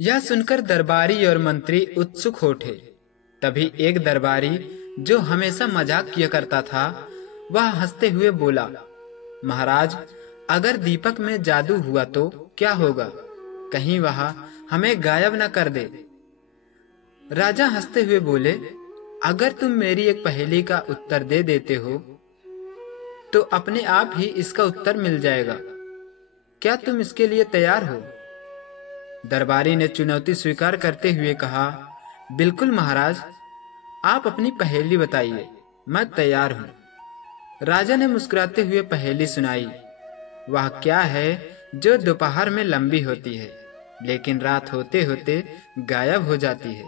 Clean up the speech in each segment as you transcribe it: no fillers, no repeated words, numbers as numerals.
यह सुनकर दरबारी और मंत्री उत्सुक हो उठे। तभी एक दरबारी जो हमेशा मजाक किया करता था, वह हंसते हुए बोला, महाराज, अगर दीपक में जादू हुआ तो क्या होगा? कहीं वह हमें गायब न कर दे। राजा हंसते हुए बोले, अगर तुम मेरी एक पहेली का उत्तर दे देते हो तो अपने आप ही इसका उत्तर मिल जाएगा। क्या तुम इसके लिए तैयार हो? दरबारी ने चुनौती स्वीकार करते हुए कहा, बिल्कुल महाराज, आप अपनी पहेली बताइए, मैं तैयार हूं। राजा ने मुस्कुराते हुए पहेली सुनाई। वह क्या है जो दोपहर में लंबी होती है लेकिन रात होते होते गायब हो जाती है?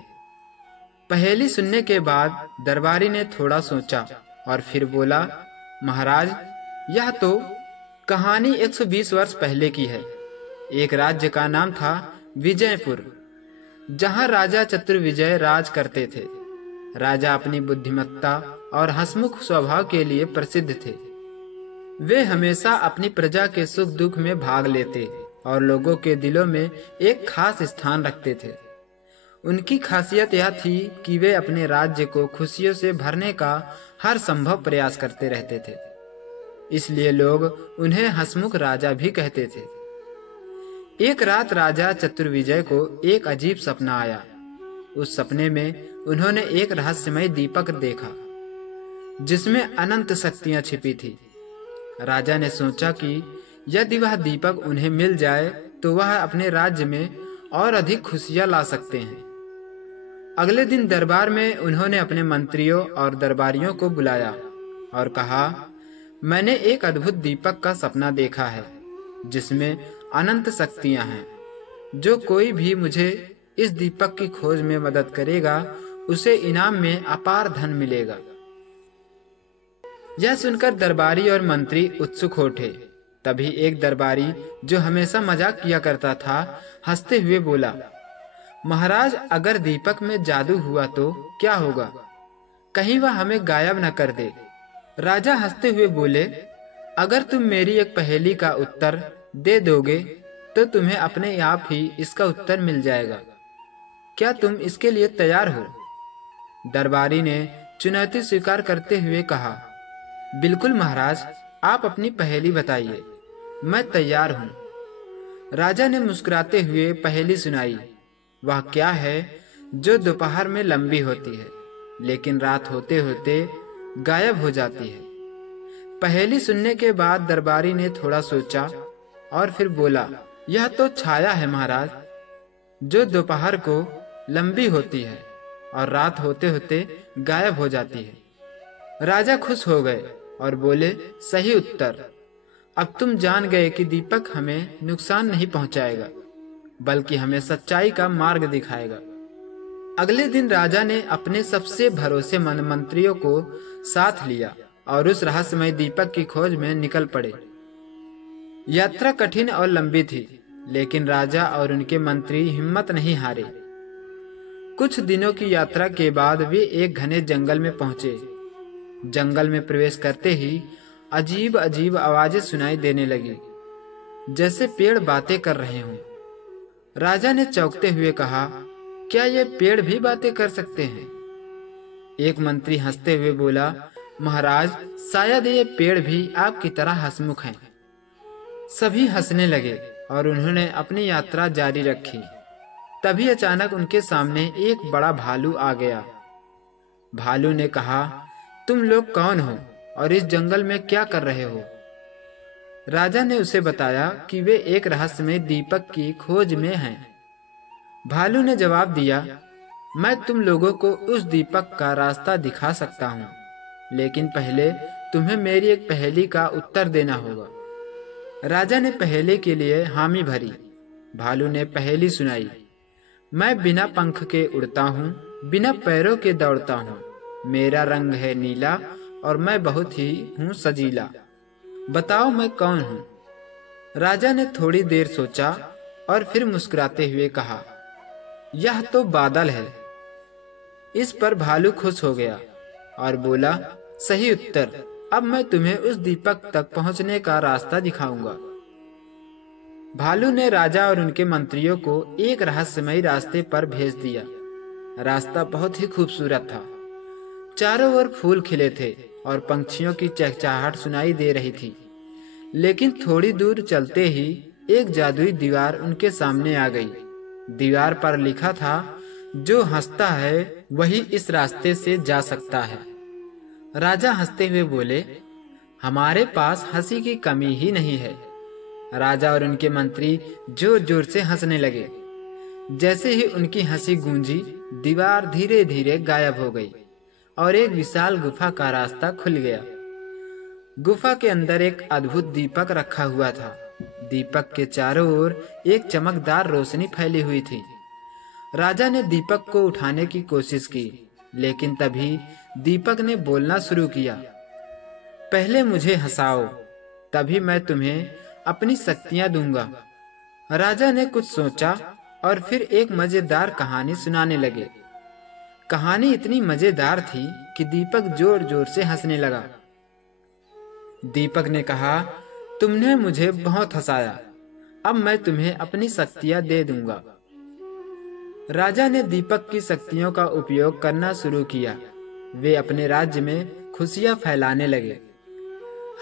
पहेली सुनने के बाद दरबारी ने थोड़ा सोचा और फिर बोला, महाराज, यह तो कहानी 120 वर्ष पहले की है। एक राज्य का नाम था विजयपुर, जहां राजा चतुर्विजय राज करते थे। राजा अपनी बुद्धिमत्ता और हंसमुख स्वभाव के लिए प्रसिद्ध थे। वे हमेशा अपनी प्रजा के सुख दुख में भाग लेते और लोगों के दिलों में एक खास स्थान रखते थे। उनकी खासियत यह थी कि वे अपने राज्य को खुशियों से भरने का हर संभव प्रयास करते रहते थे। इसलिए लोग उन्हें हंसमुख राजा भी कहते थे। एक रात राजा चतुर्विजय को एक अजीब सपना आया। उस सपने में उन्होंने एक रहस्यमय दीपक देखा जिसमें अनंत शक्तियां छिपी थी। राजा ने सोचा कि यदि वह दीपक उन्हें मिल जाए तो वह अपने राज्य में और अधिक खुशियां ला सकते हैं। अगले दिन दरबार में उन्होंने अपने मंत्रियों और दरबारियों को बुलाया और कहा, मैंने एक अद्भुत दीपक का सपना देखा है जिसमें अनंत शक्तियां हैं। जो कोई भी मुझे इस दीपक की खोज में मदद करेगा उसे इनाम में अपार धन मिलेगा। यह सुनकर दरबारी और मंत्री उत्सुक हो उठे। तभी एक दरबारी जो हमेशा मजाक किया करता था, हंसते हुए बोला, महाराज, अगर दीपक में जादू हुआ तो क्या होगा? कहीं वह हमें गायब न कर दे। राजा हंसते हुए बोले, अगर तुम मेरी एक पहेली का उत्तर दे दोगे तो तुम्हें अपने आप ही इसका उत्तर मिल जाएगा। क्या तुम इसके लिए तैयार हो? दरबारी ने चुनौती स्वीकार करते हुए कहा, बिल्कुल महाराज, आप अपनी पहेली बताइए, मैं तैयार हूं। राजा ने मुस्कुराते हुए पहेली सुनाई। वह क्या है जो दोपहर में लंबी होती है लेकिन रात होते होते गायब हो जाती है? पहेली सुनने के बाद दरबारी ने थोड़ा सोचा और फिर बोला, यह तो छाया है महाराज, जो दोपहर को लंबी होती है और रात होते होते गायब हो जाती है। राजा खुश हो गए और बोले, सही उत्तर। अब तुम जान गए कि दीपक हमें नुकसान नहीं पहुंचाएगा बल्कि हमें सच्चाई का मार्ग दिखाएगा। अगले दिन राजा ने अपने सबसे भरोसेमंद मंत्रियों को साथ लिया और उस रहस्यमय दीपक की खोज में निकल पड़े। यात्रा कठिन और लंबी थी लेकिन राजा और उनके मंत्री हिम्मत नहीं हारे। कुछ दिनों की यात्रा के बाद वे एक घने जंगल में पहुंचे। जंगल में प्रवेश करते ही अजीब अजीब आवाजें सुनाई देने लगी, जैसे पेड़ बातें कर रहे हों। राजा ने चौंकते हुए कहा, क्या ये पेड़ भी बातें कर सकते हैं? एक मंत्री हंसते हुए बोला, महाराज, शायद ये पेड़ भी आपकी तरह हंसमुख हैं। सभी हंसने लगे और उन्होंने अपनी यात्रा जारी रखी। तभी अचानक उनके सामने एक बड़ा भालू आ गया। भालू ने कहा, तुम लोग कौन हो और इस जंगल में क्या कर रहे हो? राजा ने उसे बताया कि वे एक रहस्यमय दीपक की खोज में हैं। भालू ने जवाब दिया, मैं तुम लोगों को उस दीपक का रास्ता दिखा सकता हूँ, लेकिन पहले तुम्हें मेरी एक पहेली का उत्तर देना होगा। राजा ने पहेली के लिए हामी भरी। भालू ने पहेली सुनाई, मैं बिना पंख के उड़ता हूँ, बिना पैरों के दौड़ता हूँ, मेरा रंग है नीला और मैं बहुत ही हूँ सजीला, बताओ मैं कौन हूँ? राजा ने थोड़ी देर सोचा और फिर मुस्कुराते हुए कहा, यह तो बादल है। इस पर भालू खुश हो गया और बोला, सही उत्तर। अब मैं तुम्हें उस दीपक तक पहुंचने का रास्ता दिखाऊंगा। भालू ने राजा और उनके मंत्रियों को एक रहस्यमयी रास्ते पर भेज दिया। रास्ता बहुत ही खूबसूरत था। चारों ओर फूल खिले थे और पंछियों की चहचहाहट सुनाई दे रही थी। लेकिन थोड़ी दूर चलते ही एक जादुई दीवार उनके सामने आ गई। दीवार पर लिखा था, जो हंसता है वही इस रास्ते से जा सकता है। राजा हंसते हुए बोले, हमारे पास हंसी की कमी ही नहीं है। राजा और उनके मंत्री जोर जोर से हंसने लगे। जैसे ही उनकी हंसी गूंजी, दीवार धीरे धीरे गायब हो गई और एक विशाल गुफा का रास्ता खुल गया। गुफा के अंदर एक अद्भुत दीपक रखा हुआ था। दीपक के चारों ओर एक चमकदार रोशनी फैली हुई थी। राजा ने दीपक को उठाने की कोशिश की, लेकिन तभी दीपक ने बोलना शुरू किया, पहले मुझे हंसाओ, तभी मैं तुम्हें अपनी शक्तियां दूंगा। राजा ने कुछ सोचा और फिर एक मजेदार कहानी सुनाने लगे। कहानी इतनी मजेदार थी कि दीपक जोर जोर से हंसने लगा। दीपक ने कहा, तुमने मुझे बहुत हंसाया, अब मैं तुम्हें अपनी शक्तियां दे दूंगा। राजा ने दीपक की शक्तियों का उपयोग करना शुरू किया। वे अपने राज्य में खुशियां फैलाने लगे।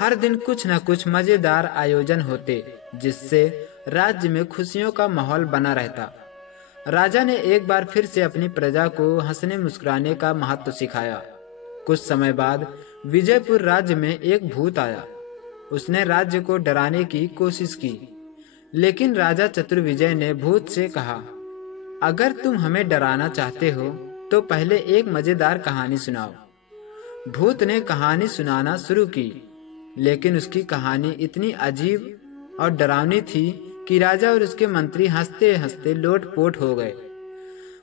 हर दिन कुछ न कुछ मजेदार आयोजन होते, जिससे राज्य में खुशियों का माहौल बना रहता। राजा ने एक बार फिर से अपनी प्रजा को हंसने मुस्कुराने का महत्व सिखाया। कुछ समय बाद विजयपुर राज्य में एक भूत आया। उसने राज्य को डराने की कोशिश की, लेकिन राजा चतुर्विजय ने भूत से कहा, अगर तुम हमें डराना चाहते हो तो पहले एक मजेदार कहानी सुनाओ। भूत ने कहानी सुनाना शुरू की, लेकिन उसकी कहानी इतनी अजीब और डरावनी थी कि राजा और उसके मंत्री हंसते हंसते लोटपोट हो गए।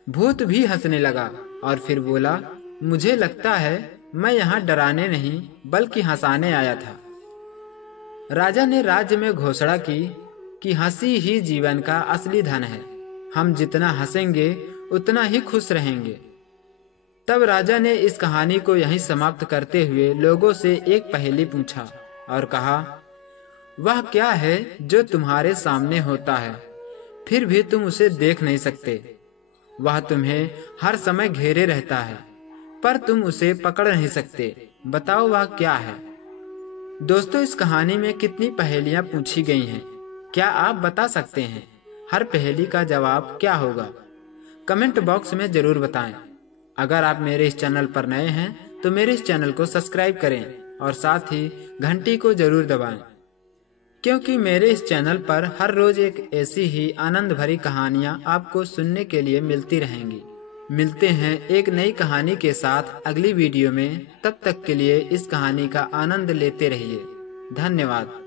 भूत भी हंसने लगा और फिर बोला, मुझे लगता है मैं यहाँ डराने नहीं बल्कि हंसाने आया था। राजा ने राज्य में घोषणा की कि हंसी ही जीवन का असली धन है। हम जितना हंसेंगे उतना ही खुश रहेंगे। तब राजा ने इस कहानी को यहीं समाप्त करते हुए लोगों से एक पहेली पूछा और कहा, वह क्या है जो तुम्हारे सामने होता है, फिर भी तुम उसे देख नहीं सकते। वह तुम्हें हर समय घेरे रहता है, पर तुम उसे पकड़ नहीं सकते। बताओ वह क्या है? दोस्तों, इस कहानी में कितनी पहेलियां पूछी गई हैं? क्या आप बता सकते हैं हर पहेली का जवाब क्या होगा? कमेंट बॉक्स में जरूर बताएं। अगर आप मेरे इस चैनल पर नए हैं तो मेरे इस चैनल को सब्सक्राइब करें और साथ ही घंटी को जरूर दबाएं, क्योंकि मेरे इस चैनल पर हर रोज एक ऐसी ही आनंद भरी कहानियां आपको सुनने के लिए मिलती रहेंगी। मिलते हैं एक नई कहानी के साथ अगली वीडियो में। तब तक के लिए इस कहानी का आनंद लेते रहिए। धन्यवाद।